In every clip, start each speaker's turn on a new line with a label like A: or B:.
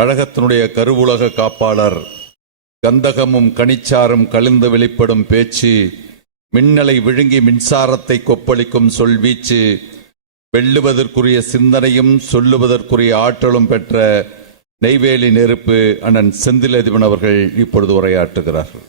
A: கழகத்தினுடைய கருவுலக காப்பாளர் கந்தகமும் கனிச்சாரும் கலிந்து வெளிப்படும் பேச்சு மின்னலை விழுங்கி மின்சாரத்தை கொப்பளிக்கும் சொல்வீச்சு வெல்லுவதற்குரிய சிந்தனையும் சொல்லுவதற்குரிய ஆற்றலும் பெற்ற நெய்வேலி நெருப்பு அண்ணன் செந்திலதிபன் அவர்கள் இப்பொழுது உரையாற்றுகிறார்கள்.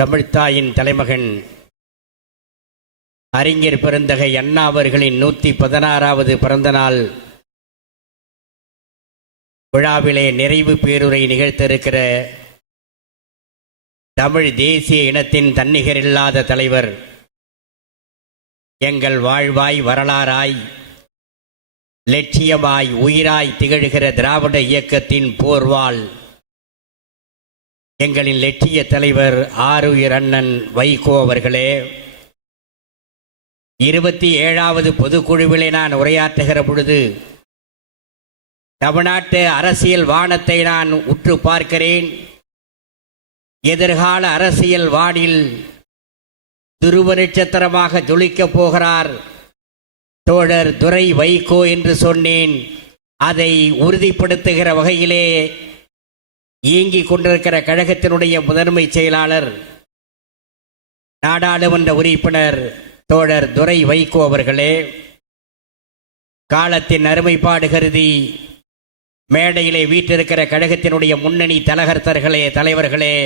B: தமிழ்த்தாயின் தலைமகன் அறிஞர் பெருந்தகை அண்ணா அவர்களின் நூற்றி பதினாறாவது பிறந்தநாள் விழாவிலே நிறைவு பேருரை நிகழ்த்திருக்கிற தமிழ் தேசிய இனத்தின் தன்னிகரில்லாத தலைவர் எங்கள் வாழ்வாய் வரலாறாய் லட்சியமாய் உயிராய் திகழ்கிற திராவிட இயக்கத்தின் போர்வாள் எங்களின் லட்சிய தலைவர் ஆருயிர் அண்ணன் வைகோ அவர்களே இருபத்தி ஏழாவது பொதுக்குழுவிலே நான் உரையாற்றுகிற பொழுது தமிழ்நாட்டு அரசியல் வானத்தை நான் உற்று பார்க்கிறேன். எதிர்கால அரசியல் வானில் துருவ நட்சத்திரமாக ஜொலிக்கப் போகிறார் தோழர் துரை வைகோ என்று சொன்னேன். அதை உறுதிப்படுத்துகிற வகையிலே இயங்கிக் கொண்டிருக்கிற கழகத்தினுடைய முதன்மை செயலாளர் நாடாளுமன்ற உறுப்பினர் தோழர் துரை வைகோ அவர்களே காலத்தின் அருமைப்பாடு கருதி மேடையிலே வீற்றிருக்கிற கழகத்தினுடைய முன்னணி தலகர்த்தர்களே தலைவர்களே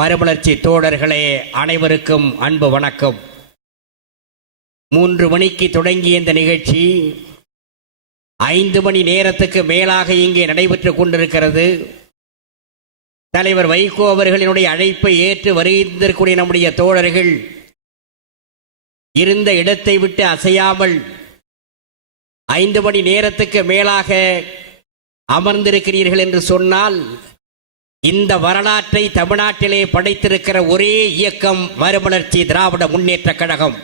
B: மறுமலர்ச்சி தோழர்களே அனைவருக்கும் அன்பு வணக்கம். மூன்று மணிக்கு தொடங்கிய இந்த நிகழ்ச்சி ஐந்து மணி நேரத்துக்கு மேலாக இங்கே நடைபெற்று கொண்டிருக்கிறது. தலைவர் வைகோ அவர்களினுடைய அழைப்பை ஏற்று வருகின்றக்கூடிய நம்முடைய தோழர்கள் இருந்த இடத்தை விட்டு அசையாமல் ஐந்து மணி நேரத்துக்கு மேலாக அமர்ந்திருக்கிறீர்கள் என்று சொன்னால் இந்த வரலாற்றை தமிழ்நாட்டிலே படைத்திருக்கிற ஒரே இயக்கம் மறுமலர்ச்சி திராவிட முன்னேற்ற கழகம்.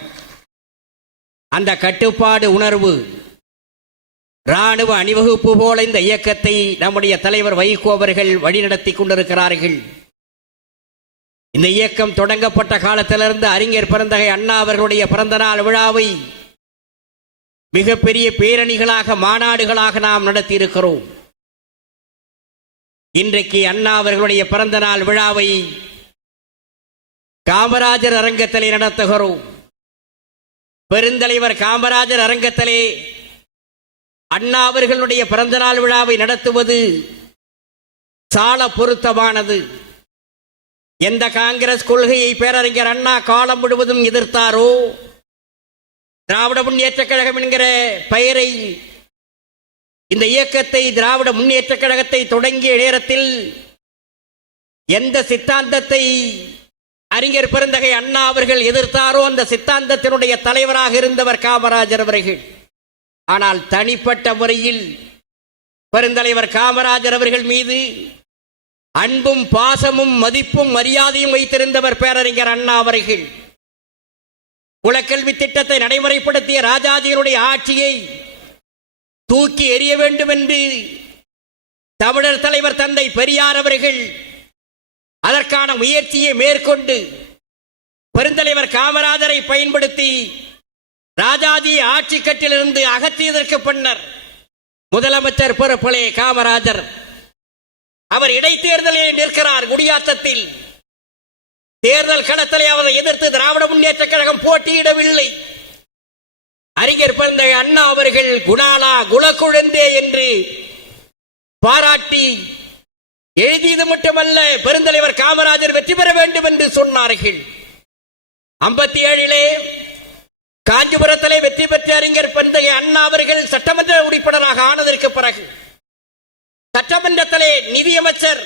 B: அந்த கட்டுப்பாடு உணர்வு ராணுவ அணிவகுப்பு போல இந்த இயக்கத்தை நம்முடைய தலைவர் வைகோ அவர்கள் வழிநடத்தி கொண்டிருக்கிறார்கள். இந்த இயக்கம் தொடங்கப்பட்ட காலத்திலிருந்து அறிஞர் பிறந்தகை அண்ணா அவர்களுடைய பிறந்த நாள் விழாவை மிகப்பெரிய பேரணிகளாக மாநாடுகளாக நாம் நடத்தியிருக்கிறோம். இன்றைக்கு அண்ணா அவர்களுடைய பிறந்த நாள் விழாவை காமராஜர் அரங்கத்திலே நடத்துகிறோம். பெருந்தலைவர் காமராஜர் அரங்கத்திலே அண்ணா அவர்களுடைய பிறந்தநாள் விழாவை நடத்துவது சால பொருத்தமானது. எந்த காங்கிரஸ் கொள்கையை பேரறிஞர் அண்ணா காலம் முழுவதும் எதிர்த்தாரோ திராவிட முன்னேற்ற கழகம் என்கிற பெயரை இந்த இயக்கத்தை திராவிட முன்னேற்ற கழகத்தை தொடங்கிய நேரத்தில் எந்த சித்தாந்தத்தை அறிஞர் பெருந்தகை அண்ணா அவர்கள் எதிர்த்தாரோ அந்த சித்தாந்தத்தினுடைய தலைவராக இருந்தவர் காமராஜர் அவர்கள். ஆனால் தனிப்பட்ட முறையில் பெருந்தலைவர் காமராஜர் அவர்கள் மீது அன்பும் பாசமும் மதிப்பும் மரியாதையும் வைத்திருந்தவர் பேரறிஞர் அண்ணா அவர்கள். குலக்கல்வி திட்டத்தை நடைமுறைப்படுத்திய ராஜாஜியினுடைய ஆட்சியை தூக்கி எறிய வேண்டும் என்று தமிழர் தலைவர் தந்தை பெரியார் அவர்கள் அதற்கான முயற்சியை மேற்கொண்டு பெருந்தலைவர் காமராஜரை பயன்படுத்தி ராஜாஜி ஆட்சி கட்டிலிருந்து அகற்றியதற்கு பின்னர் முதலமைச்சர் பொறுப்பிலே காமராஜர் அவர் இடைத்தேர்தலில் நிற்கிறார் குடியாத்தத்தில். தேர்தல் களத்திலே அவரை எதிர்த்து திராவிட முன்னேற்ற கழகம் போட்டியிடவில்லை. அறிஞர் பிறந்த அண்ணா அவர்கள் குணாலா குலக்குழந்தே என்று பாராட்டி எழுதியது மட்டுமல்ல பெருந்தலைவர் காமராஜர் வெற்றி பெற வேண்டும் என்று சொன்னார்கள். ஐம்பத்தி ஏழிலே காஞ்சிபுரத்திலே வெற்றி பெற்ற அறிஞர் பந்தகை அண்ணா அவர்கள் சட்டமன்ற உறுப்பினராக ஆனதற்கு பிறகு சட்டமன்றத்திலே நிதியமைச்சர்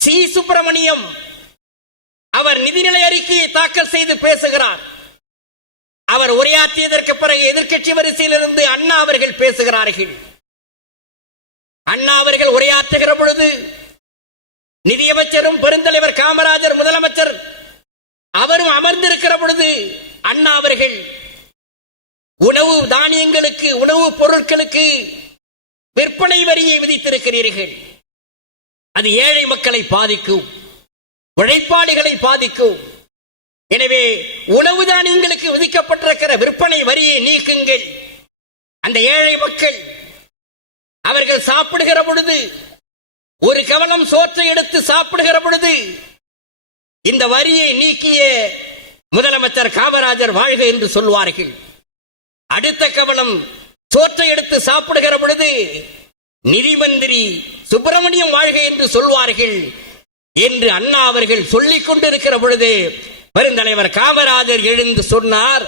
B: சி. சுப்பிரமணியம் அவர் நிதிநிலை அறிக்கையை தாக்கல் செய்து பேசுகிறார். அவர் உரையாற்றியதற்கு பிறகு எதிர்க்கட்சி வரிசையிலிருந்து அண்ணா அவர்கள் பேசுகிறார்கள். அண்ணா அவர்கள் உரையாற்றுகிற பொழுது நிதியமைச்சரும் பெருந்தலைவர் காமராஜர் முதலமைச்சர் அவரும் அமர்ந்திருக்கிற பொழுது அண்ணா அவர்கள் உணவு தானியங்களுக்கு உணவுப் பொருட்களுக்கு விற்பனை வரியை விதித்திருக்கிறீர்கள். அது ஏழை மக்களை பாதிக்கும் உழைப்பாளிகளை பாதிக்கும். எனவே உணவு தானியங்களுக்கு விதிக்கப்பட்டிருக்கிற விற்பனை வரியை நீக்குங்கள். அந்த ஏழை மக்கள் அவர்கள் சாப்பிடுகிற பொழுது ஒரு கவலம் சோற்றை எடுத்து சாப்பிடுகிற பொழுது இந்த வரியை நீக்கிய முதலமைச்சர் காமராஜர் வாழ்க என்று சொல்வார்கள் அடுத்த கவலம் சோற்றை எடுத்து சாப்பிடுகிற பொழுது நிதி மந்திரி சுப்பிரமணியம் வாழ்க என்று சொல்வார்கள் என்று அண்ணா அவர்கள் சொல்லிக் கொண்டிருக்கிற பொழுது பெருந்தலைவர் காமராஜர் எழுந்து சொன்னார்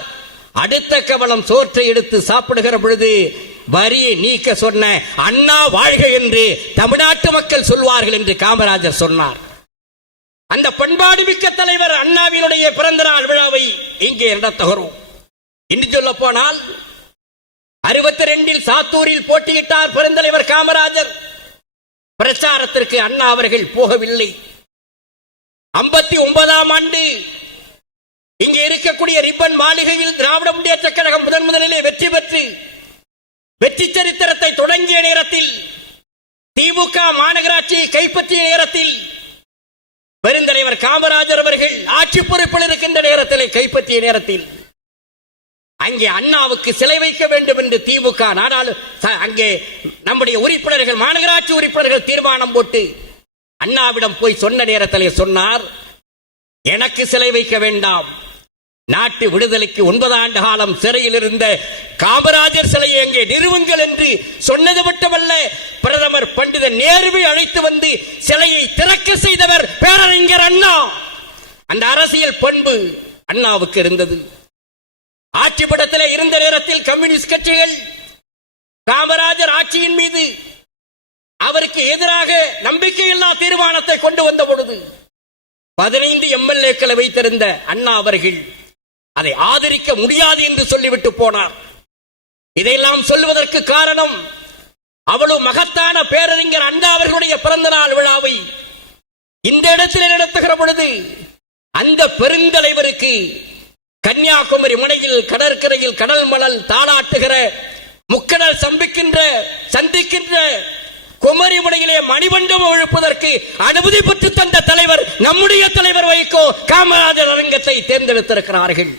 B: அடுத்த கவலம் சோற்றை எடுத்து சாப்பிடுகிற பொழுது வரியை நீக்க சொன்ன அண்ணா வாழ்க என்று தமிழ்நாட்டு மக்கள் சொல்வார்கள் என்று காமராஜர் சொன்னார். அந்த பண்பாடு மிக்க தலைவர் அண்ணாவினுடைய பிறந்த நாள் விழாவை இங்கே நடத்துகிறோம். என்று சொல்ல போனால் அறுபத்தி ரெண்டில் சாத்தூரில் போட்டியிட்டார் பெருந்தலைவர் காமராஜர். பிரச்சாரத்திற்கு அண்ணா அவர்கள் போகவில்லை. ஐம்பத்தி ஒன்பதாம் ஆண்டு இங்கே இருக்கக்கூடிய ரிப்பன் மாளிகையில் திராவிட முன்னேற்ற கழகம் முதன் முதலிலே வெற்றி பெற்று வெற்றி சரித்திரத்தை தொடங்கிய நேரத்தில் திமுக மாநகராட்சியை கைப்பற்றிய நேரத்தில் பெருந்தலைவர் காமராஜர் அவர்கள் ஆட்சி பொறுப்பில் இருக்கின்ற நேரத்தில் கைப்பற்றிய நேரத்தில் அங்கே அண்ணாவுக்கு சிலை வைக்க வேண்டும் என்று திமுக நாடாளு ச- அங்கே நம்முடைய உறுப்பினர்கள் மாநகராட்சி உறுப்பினர்கள் தீர்மானம் போட்டு அண்ணாவிடம் போய் சொன்ன நேரத்தில் சொன்னார் எனக்கு சிலை வைக்க வேண்டாம். நாட்டு விடுதலைக்கு ஒன்பது ஆண்டு காலம் சிறையில் இருந்த காமராஜர் சிலையை அங்கே நிறுவுங்கள் என்று சொன்னது மட்டுமல்ல பிரதமர் பண்டித நேருவை அழைத்து வந்து சிலையை திறக்க செய்தவர் பேரறிஞர் அண்ணா. அந்த அரசியல் பண்பு அண்ணாவுக்கு இருந்தது. ஆட்சி படத்தில் இருந்த நேரத்தில் கம்யூனிஸ்ட் கட்சிகள் காமராஜர் ஆட்சியின் மீது அவருக்கு எதிராக நம்பிக்கையில்லா தீர்மானத்தை கொண்டு வந்த பொழுது பதினைந்து எம்எல்ஏக்களை வைத்திருந்த அண்ணா அவர்கள் அதை ஆதரிக்க முடியாது என்று சொல்லிவிட்டு போனார். இதையெல்லாம் சொல்லுவதற்கு காரணம் அவ்வளவு மகத்தான பேரறிஞர் அண்ணா அவர்களுடைய பிறந்த நாள் விழாவை இந்த இடத்தில் நடத்துகிற பொழுது அந்த பெருந்தலைவருக்கு கன்னியாகுமரி முனையில் கடற்கரையில் கடல் மணல் தாளாட்டுகிற முக்கடல் சம்பிக்கின்ற சந்திக்கின்ற குமரி முனையிலே மணிமண்டபம் எழுப்பதற்கு அனுமதி பெற்று தந்த தலைவர் நம்முடைய தலைவர் வைகோ காமராஜர் அரங்கத்தை தேர்ந்தெடுத்திருக்கிறார்கள்.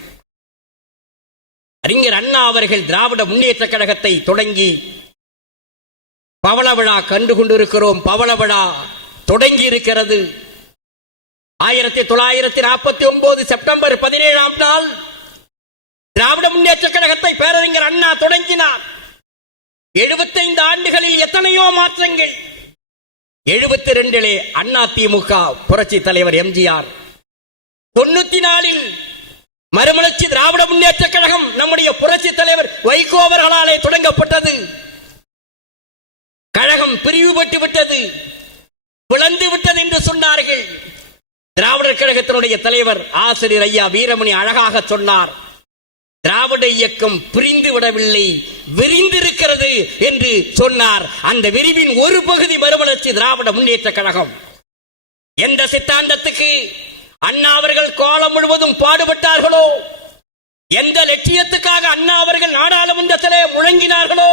B: அறிஞர் அண்ணா அவர்கள் திராவிட முன்னேற்ற கழகத்தை தொடங்கி பவள விழா கண்டு கொண்டிருக்கிறோம் பவள விழா தொடங்கி இருக்கிறது ஆயிரத்தி தொள்ளாயிரத்தி நாற்பத்தி ஒன்பது செப்டம்பர் பதினேழாம் நாள் திராவிட முன்னேற்ற கழகத்தை பேரறிஞர் அண்ணா தொடங்கினார். எழுபத்தைந்து ஆண்டுகளில் எத்தனையோ மாற்றங்கள். எழுபத்தி ரெண்டிலே அண்ணா திமுக புரட்சி தலைவர் எம்ஜிஆர். தொண்ணூத்தி நாலில் மறுமலர்ச்சி திராவிட முன்னேற்ற கழகம் நம்முடைய புரட்சி தலைவர் வைகோ அவர்களாலே தொடங்கப்பட்டது. கழகம் பிரிவுபட்டு விட்டது. விளந்து விட்டது என்று சொன்னார்கள். திராவிடர் கழகத்தினுடைய தலைவர் ஆசிரியர் ஐயா வீரமணி அழகாக சொன்னார். திராவிட இயக்கம் பிரிந்து விடவில்லை விரிந்திருக்கிறது என்று சொன்னார். அந்த விரிவின் ஒரு பகுதி மறுமலர்ச்சி திராவிட முன்னேற்ற கழகம். எந்த சித்தாந்தத்துக்கு? அண்ணா அவர்கள் காலம் முழுவதும் பாடுபட்டார்களோ? எந்த லட்சியத்துக்காக அண்ணா அவர்கள் நாடாளுமன்றத்திலே முழங்கினார்களோ?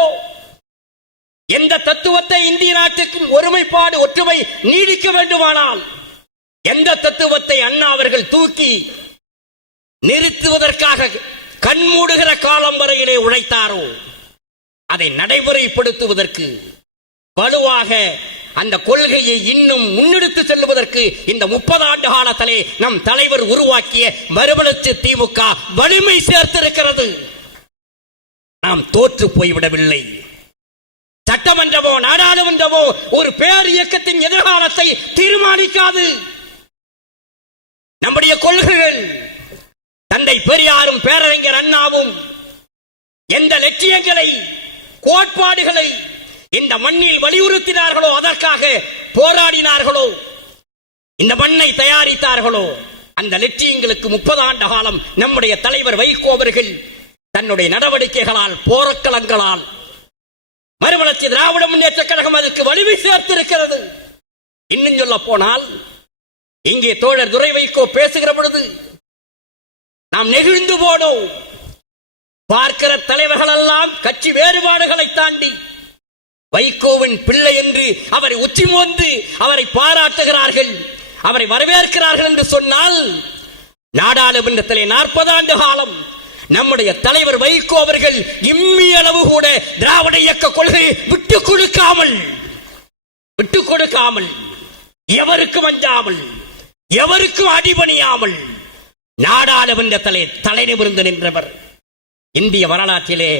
B: எந்த தத்துவத்தை இந்திய நாட்டுக்கும் ஒருமைப்பாடு ஒற்றுமை நீடிக்க வேண்டுமானால் எந்த தத்துவத்தை அண்ணா அவர்கள் தூக்கி நிறுத்துவதற்காக கண்மூடுகிற காலம் வரையிலே உழைத்தாரோ? அதை நடைமுறைப்படுத்துவதற்கு வலுவாக அந்த கொள்கையை இன்னும் முன்னெடுத்து செல்வதற்கு இந்த முப்பது ஆண்டு காலத்திலே நம் தலைவர் உருவாக்கிய மறுமலர்ச்சி திமுக வலிமை சேர்த்திருக்கிறது. நாம் தோற்று போய்விடவில்லை. சட்டமன்றமோ நாடாளுமன்றமோ ஒரு பேர் இயக்கத்தின் எதிர்காலத்தை தீர்மானிக்காது. நம்முடைய கொள்கைகள் தந்தை பெரியாரும் பேரறிஞர் அண்ணாவும் எந்த லட்சியங்களை கோட்பாடுகளை இந்த மண்ணில் வலியுறுத்தினார்களோ அதற்காக போராடினார்களோ இந்த மண்ணை தயாரித்தார்களோ அந்த லட்சியங்களுக்கு முப்பது ஆண்டு காலம் நம்முடைய தலைவர் வைகோ அவர்கள் தன்னுடைய நடவடிக்கைகளால் போரக்கலங்களால் மறுமலர்ச்சி திராவிட முன்னேற்ற கழகம் அதற்கு வலிமை சேர்த்திருக்கிறது. இன்னும் சொல்ல போனால் இங்கே தோழர் துரை வைகோ பேசுகிற பொழுது நாம் நெகிழ்ந்து போனோம். பார்க்கிற தலைவர்கள் எல்லாம் கட்சி வேறுபாடுகளை தாண்டி வைகோவின் பிள்ளை என்று அவரை உச்சி மோந்து அவரை பாராட்டுகிறார்கள். அவரை வரவேற்கிறார்கள் என்று சொன்னால் நாடாளுமன்றத்திலே நாற்பது ஆண்டு காலம் நம்முடைய தலைவர் வைகோ அவர்கள் இம்மி அளவு கூட திராவிட இயக்க கொள்கையை விட்டுக் கொடுக்காமல் விட்டுக் கொடுக்காமல் எவருக்கும் அஞ்சாமல் எவருக்கும் அடிபணியாமல் நாடாளுமன்றத்திலே தலைநிமிர்ந்து நின்றவர். இந்திய வரலாற்றிலே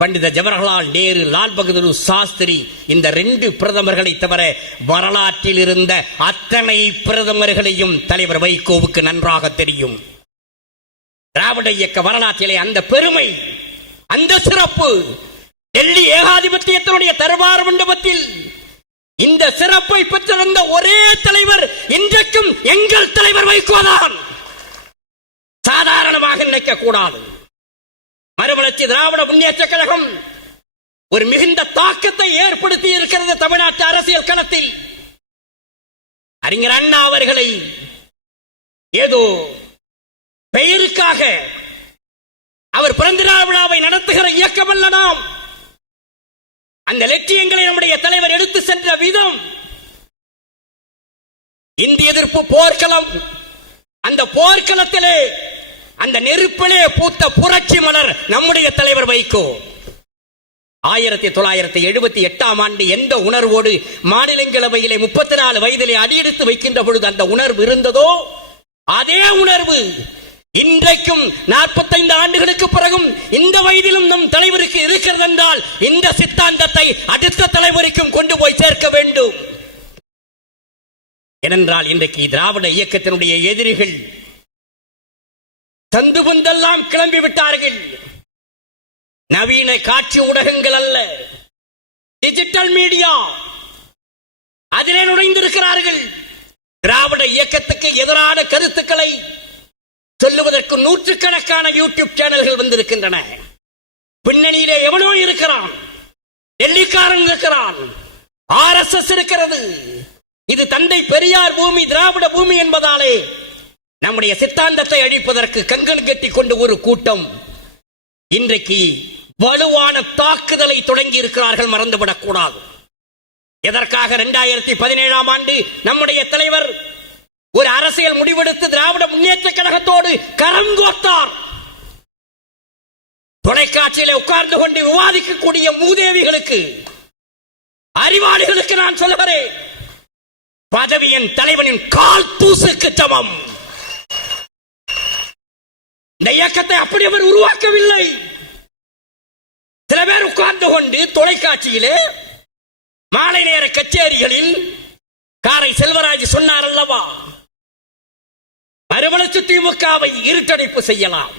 B: பண்டித ஜவஹர்லால் நேரு லால் பகதூர் சாஸ்திரி இந்த ரெண்டு பிரதமர்களை தவிர வரலாற்றில் இருந்த அத்தனை பிரதமர்களையும் தலைவர் வைகோவுக்கு நன்றாக தெரியும். திராவிட இயக்க வரலாற்றிலே அந்த பெருமை அந்த சிறப்பு டெல்லி ஏகாதிபத்தியத்தினுடைய தர்பார் மண்டபத்தில் இந்த சிறப்பை பெற்றிருந்த ஒரே தலைவர் இன்றைக்கும் எங்கள் தலைவர் வைகோதான் சாதாரணமாக நினைக்க கூடாது. மறுமலர்ச்சி திராவிட முன்னேற்ற கழகம் ஒரு மிகுந்த தாக்கத்தை ஏற்படுத்தி இருக்கிறது தமிழ்நாட்டு அரசியல் களத்தில். அறிஞர் அண்ணா அவர்களை ஏதோ பெயருக்காக அவர் பிறந்த விழாவை நடத்துகிற இயக்கம் அல்ல நாம். அந்த லட்சியங்களை நம்முடைய தலைவர் எடுத்து சென்ற விதம் இந்திய எதிர்ப்பு போர்க்களம். அந்த போர்க்களத்திலே அந்த நெருப்பிலே பூத்த புரட்சி மலர் வைகோ ஆயிரத்தி தொள்ளாயிரத்தி எழுபத்தி எட்டாம் ஆண்டு எந்த உணர்வோடு மாநிலங்களவையிலே முப்பத்தி நாலு வயதிலே அடியெடுத்து வைக்கின்ற பொழுது அந்த உணர்வு இருந்ததோ? அதே உணர்வு இன்றைக்கும் நாற்பத்தைந்து ஆண்டுகளுக்கு பிறகும் இந்த வயதிலும் நம் தலைவருக்கு இருக்கிறது என்றால் இந்த சித்தாந்தத்தை அடுத்த தலைவருக்கும் கொண்டு போய் சேர்க்க வேண்டும். ஏனென்றால் இன்றைக்கு திராவிட இயக்கத்தினுடைய எதிரிகள் தந்து பந்தெல்லாம் கிளம்பி விட்டார்கள். நவீன காட்சி ஊடகங்கள் அல்ல. டிஜிட்டல் மீடியா அதிலே நுழைந்திருக்கிறார்கள். திராவிட இயக்கத்துக்கு எதிரான கருத்துக்களை சொல்லுவதற்கு நூற்றுக்கணக்கான யூடியூப் சேனல்கள் வந்திருக்கின்றன. பின்னணியிலே எவனோ இருக்கிறான். டெல்லிக்காரன் இருக்கிறான். ஆர் எஸ் எஸ் இருக்கிறது. இது தந்தை பெரியார் பூமி திராவிட பூமி என்பதாலே நம்முடைய சித்தாந்தத்தை அழிப்பதற்கு கங்கன் கட்டி கொண்டு ஒரு கூட்டம் இன்றைக்கு வலுவான தாக்குதலை தொடங்கி இருக்கிறார்கள் மறந்துவிடக் கூடாது எதற்காக இரண்டாயிரத்தி பதினேழாம் ஆண்டு நம்முடைய தலைவர் ஒரு அரசியல் முடிவெடுத்து திராவிட முன்னேற்ற கழகத்தோடு கரம் கோத்தார் தொலைக்காட்சியில உட்கார்ந்து கொண்டு விவாதிக்கக்கூடிய மூதேவிகளுக்கு அறிவாளிகளுக்கு நான் சொல்லுகிறேன் பதவியின் தலைவனின் கால் தூசுக்கு சமம் இந்த இயக்கத்தை அப்படி அவர் உருவாக்கவில்லை. சில பேர் உட்கார்ந்து கொண்டு தொலைக்காட்சியிலே மாலை நேர கச்சேரிகளில் காரை செல்வராஜ் சொன்னார் அல்லவா? மறுமலர்ச்சி திமுகவை இருட்டடைப்பு செய்யலாம்.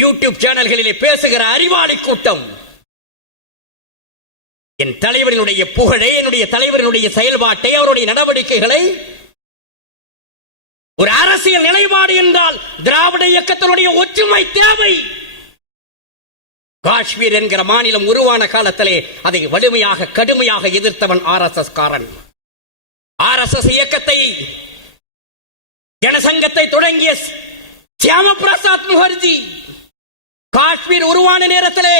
B: யூடியூப் சேனல்களிலே பேசுகிற அறிவாளி கூட்டம். என் தலைவரினுடைய புகழை என்னுடைய தலைவரினுடைய செயல்பாட்டை அவருடைய நடவடிக்கைகளை ஒரு அரசியல் நிலைப்பாடு என்றால் திராவிட இயக்கத்தினுடைய ஒற்றுமை தேவை. காஷ்மீர் என்கிற மாநிலம் உருவான காலத்திலே அதை வலிமையாக கடுமையாக எதிர்த்தவன் ஆர் எஸ் எஸ் காரன். ஆர் எஸ் எஸ் இயக்கத்தை ஜனசங்கத்தை தொடங்கிய சியாம பிரசாத் முகர்ஜி காஷ்மீர் உருவான நேரத்திலே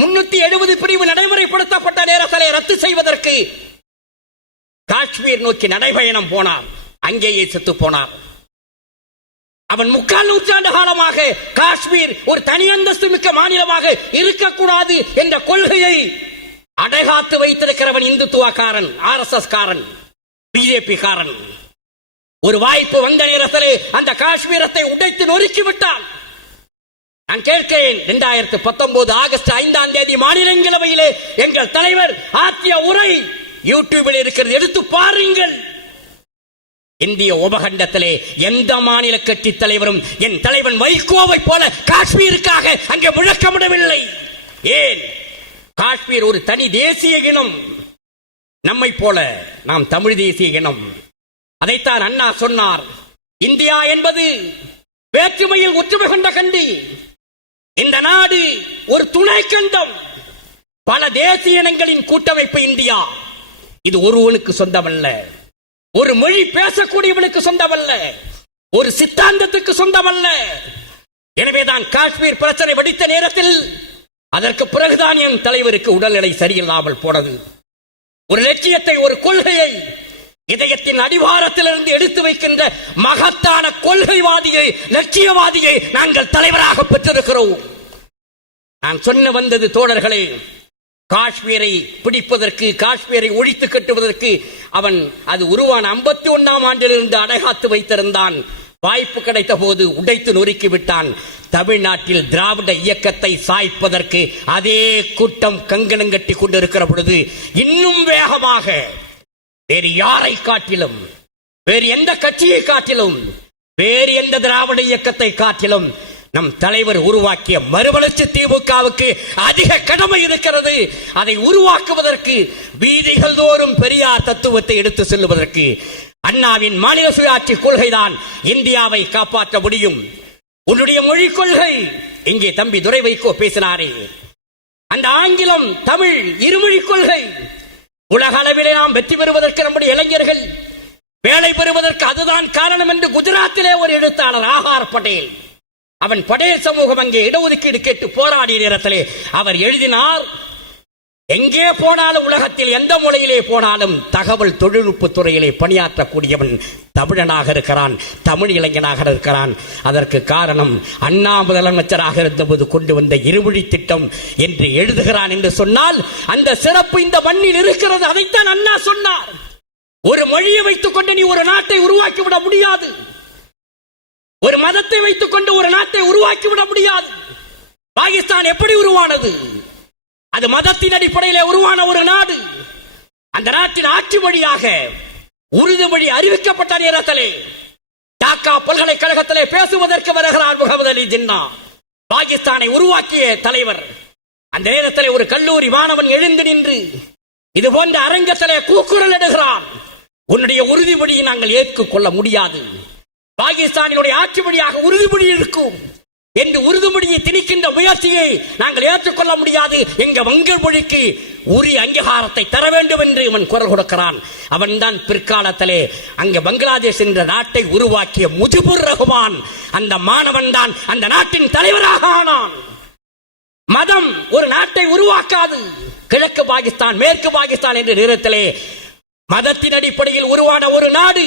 B: முன்னூத்தி எழுபது பிரிவு நடைமுறைப்படுத்தப்பட்ட நேரத்திலே ரத்து செய்வதற்கு காஷ்மீர் நோக்கி நடைபயணம் போனார். அங்கேயே செத்து போனார். அவன் முக்கால் நூற்றாண்டு காலமாக காஷ்மீர் ஒரு தனி அந்தஸ்து மிக்க மாநிலமாக இருக்கக்கூடாது என்ற கொள்கையை அடைகாத்து வைத்திருக்கிறவன் இந்துத்துவக்காரன் ஆர் எஸ் எஸ் காரன் பிஜேபி காரன். ஒரு வாய்ப்பு வந்த நேரத்திலே அந்த காஷ்மீரத்தை உடைத்து நொறுக்கி விட்டான் நான் கேட்கிறேன் இரண்டாயிரத்தி பத்தொன்பது ஆகஸ்ட் ஐந்தாம் தேதி மாநிலங்களவையிலே எங்கள் தலைவர் ஆத்திய உரை யூடியூபில் இருக்கிறது எடுத்து பாருங்கள். இந்திய உபகண்டத்திலே எந்த மாநில கட்சி தலைவரும் என் தலைவன் வைகோவை போல காஷ்மீருக்காக அங்கே முழக்கமிடவில்லை ஏன்? காஷ்மீர் ஒரு தனி தேசிய இனம். நம்மை போல நாம் தமிழ் தேசிய இனம். அதைத்தான் அண்ணா சொன்னார். இந்தியா என்பது வேற்றுமையில் ஒற்றுமை கொண்ட கண்டி. இந்த நாடு ஒரு துணை கண்டம். பல தேசிய இனங்களின் கூட்டமைப்பு இந்தியா. இது ஒருவனுக்கு சொந்தமல்ல. ஒரு மொழி பேசக்கூடியவனுக்கு சொந்தமல்ல. ஒரு சித்தாந்தத்துக்கு சொந்தமல்ல. எனவேதான் காஷ்மீர் பிரச்சனை வெடித்த நேரத்தில் அதற்கு பிறகுதான் என் தலைவருக்கு உடல்நிலை சரியில்லாமல் போனது. ஒரு லட்சியத்தை ஒரு கொள்கையை இதயத்தின் அடிவாரத்திலிருந்து எடுத்து வைக்கின்ற மகத்தான கொள்கைவாதியை லட்சியவாதியை நாங்கள் தலைவராக பெற்றிருக்கிறோம். நான் சொன்ன வந்தது தோழர்களே காஷ்மீரை பிடிப்பதற்கு காஷ்மீரை ஒழித்து கட்டுவதற்கு அவன் அது உருவான ஐம்பத்தி ஒன்னாம் ஆண்டிலிருந்து அடைகாத்து வைத்திருந்தான். வாய்ப்பு கிடைத்த போது உடைத்து நொறுக்கி விட்டான். தமிழ்நாட்டில் திராவிட இயக்கத்தை சாய்ப்பதற்கு அதே கூட்டம் கங்கணம் கட்டி கொண்டிருக்கிற பொழுது இன்னும் வேகமாக வேறு யாரை காட்டிலும் வேறு எந்த கட்சியை காட்டிலும் வேறு எந்த திராவிட இயக்கத்தை காட்டிலும் நம் தலைவர் உருவாக்கிய மறுமலர்ச்சி திமுகவுக்கு அதிக கடமை இருக்கிறது. அதை உருவாக்குவதற்கு வீதிகள் தோறும் பெரியார் தத்துவத்தை எடுத்து செல்லுவதற்கு அண்ணாவின் மாநில சுயாட்சி கொள்கைதான் இந்தியாவை காப்பாற்ற முடியும். உன்னுடைய மொழி கொள்கை. இங்கே தம்பி துரை வைகோ பேசினாரே. அந்த ஆங்கிலம் தமிழ் இருமொழி கொள்கை. உலக அளவிலே நாம் வெற்றி பெறுவதற்கு நம்முடைய இளைஞர்கள் வேலை பெறுவதற்கு அதுதான் காரணம் என்று குஜராத்திலே ஒரு எழுத்தாளர் ஆகார் பட்டேல் அவன் படையல் சமூகம் அங்கே இடஒதுக்கீடு கேட்டு போராடிய நேரத்திலே அவர் எழுதினார் எங்கே போனாலும் உலகத்தில் எந்த மூலையிலே போனாலும் தகவல் தொழில்நுட்ப துறையிலே பணியாற்றக்கூடியவன் தமிழனாக இருக்கிறான் தமிழ் இளைஞனாக இருக்கிறான். அதற்கு காரணம் அண்ணா முதலமைச்சராக இருந்தபோது கொண்டு வந்த இருமொழி திட்டம் என்று எழுதுகிறான் என்று சொன்னால் அந்த சிறப்பு இந்த மண்ணில் இருக்கிறது அதைத்தான் அண்ணா சொன்னார். ஒரு மொழியை வைத்துக் கொண்டு நீ ஒரு நாட்டை உருவாக்கி விட முடியாது. ஒரு மதத்தை வைத்துக் கொண்டு ஒரு நாட்டை உருவாக்கி விட முடியாது. பாகிஸ்தான் எப்படி உருவானது? அது மதத்தின் அடிப்படையில் உருவான ஒரு நாடு. அந்த நாட்டின் ஆட்சி மொழியாக உருது மொழி அறிவிக்கப்பட்ட நேரத்திலே டாக்கா பல்கலைக்கழகத்திலே பேசுவதற்கு வருகிறார் முகமது அலி ஜின்னா. பாகிஸ்தானை உருவாக்கிய தலைவர். அந்த நேரத்தில் ஒரு கல்லூரி மாணவன் எழுந்து நின்று இது போன்ற அரங்கத்திலே கூக்குரல் எடுகிறான் உன்னுடைய உறுதிமொழியை நாங்கள் ஏற்றுக்கொள்ள முடியாது. பாகிஸ்தானினுடைய ஆட்சி மொழியாக உறுதிமொழி இருக்கும் என்று உறுதிமொழியை திணிக்கின்ற முயற்சியை நாங்கள் ஏற்றுக்கொள்ள முடியாது. எங்க வங்க மொழிக்கு உரிய அங்கீகாரத்தை தர வேண்டும் என்று இவன் குரல் கொடுக்கிறான். அவன்தான் பிற்காலத்திலே அங்க பங்களாதேஷ் என்ற நாட்டை உருவாக்கிய முஜிபுர் ரஹ்மான். அந்த மாணவன் தான் அந்த நாட்டின் தலைவராக ஆனான். மதம் ஒரு நாட்டை உருவாக்காது. கிழக்கு பாகிஸ்தான் மேற்கு பாகிஸ்தான் என்ற நேரத்திலே மதத்தின் அடிப்படையில் உருவான ஒரு நாடு.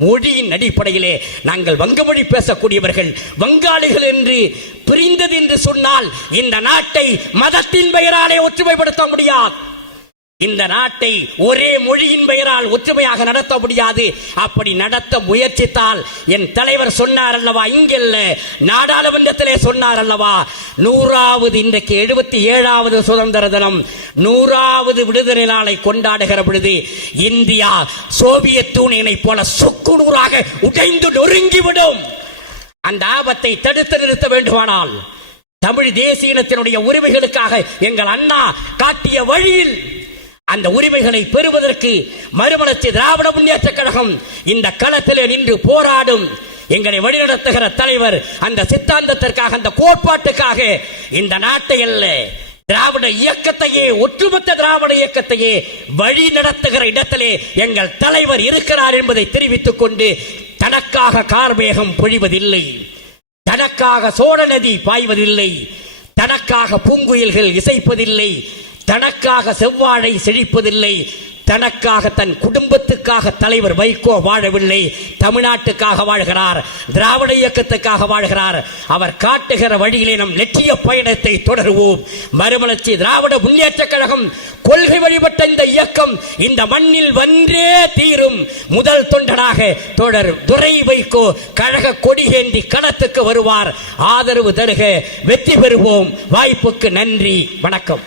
B: மொழியின் அடிப்படையிலே நாங்கள் வங்க மொழி பேசக்கூடியவர்கள் வங்காளிகள் என்று பிரிந்தது என்று சொன்னால் இந்த நாட்டை மதத்தின் பெயராலே ஒற்றுமைப்படுத்த முடியாது. இந்த நாட்டை ஒரே மொழியின் பெயரால் ஒற்றுமையாக நடத்த முடியாது. அப்படி நடத்த முயற்சித்தால் என் தலைவர் சொன்னார் அல்லவா? இங்கல்ல நாடாளுமன்றத்திலே சொன்னார் அல்லவா? நூறாவது இன்றைக்கு எழுபத்தி ஏழாவது சுதந்திர தினம் நூறாவது விடுதலை நாளை கொண்டாடுகிற பொழுது இந்தியா சோவியத் யூனியனை போல சொக்கு நூறாக உடைந்து நொறுங்கிவிடும். அந்த ஆபத்தை தடுத்து நிறுத்த வேண்டுமானால் தமிழ் தேசிய இனத்தினுடைய உரிமைகளுக்காக எங்கள் அண்ணா காட்டிய வழியில் அந்த உரிமைகளை பெறுவதற்கு மறுமலர்ச்சி திராவிட முன்னேற்ற கழகம் இந்த களத்திலே நின்று போராடும். எங்களை வழிநடத்துகிற தலைவர் அந்த சித்தாந்தத்திற்காக அந்த கோட்பாட்டுக்காக இந்த நாட்டை அல்ல திராவிட இயக்கத்தையே ஒட்டுமொத்த திராவிட இயக்கத்தையே வழி நடத்துகிற இடத்திலே எங்கள் தலைவர் இருக்கிறார் என்பதை தெரிவித்துக் கொண்டு தனக்காக கார்மேகம் பொழிவதில்லை. தனக்காக சோழ நதி பாய்வதில்லை. தனக்காக பூங்குயில்கள் இசைப்பதில்லை. தனக்காக செவ்வாழை செழிப்பதில்லை தனக்காக தன் குடும்பத்துக்காக தலைவர் வைகோ வாழவில்லை தமிழ்நாட்டுக்காக வாழ்கிறார் திராவிட இயக்கத்துக்காக வாழ்கிறார். அவர் காட்டுகிற வழியிலே நம் லட்சிய பயணத்தை தொடருவோம். மறுமலர்ச்சி திராவிட முன்னேற்ற கழகம் கொள்கை வழிபட்ட இந்த இயக்கம் இந்த மண்ணில் வன்றே தீரும். முதல் தொண்டனாக தொடர் துரை வைகோ கழக கொடியேந்தி களத்துக்கு வருவார். ஆதரவு தருக வெற்றி பெறுவோம். வாய்ப்புக்கு நன்றி வணக்கம்.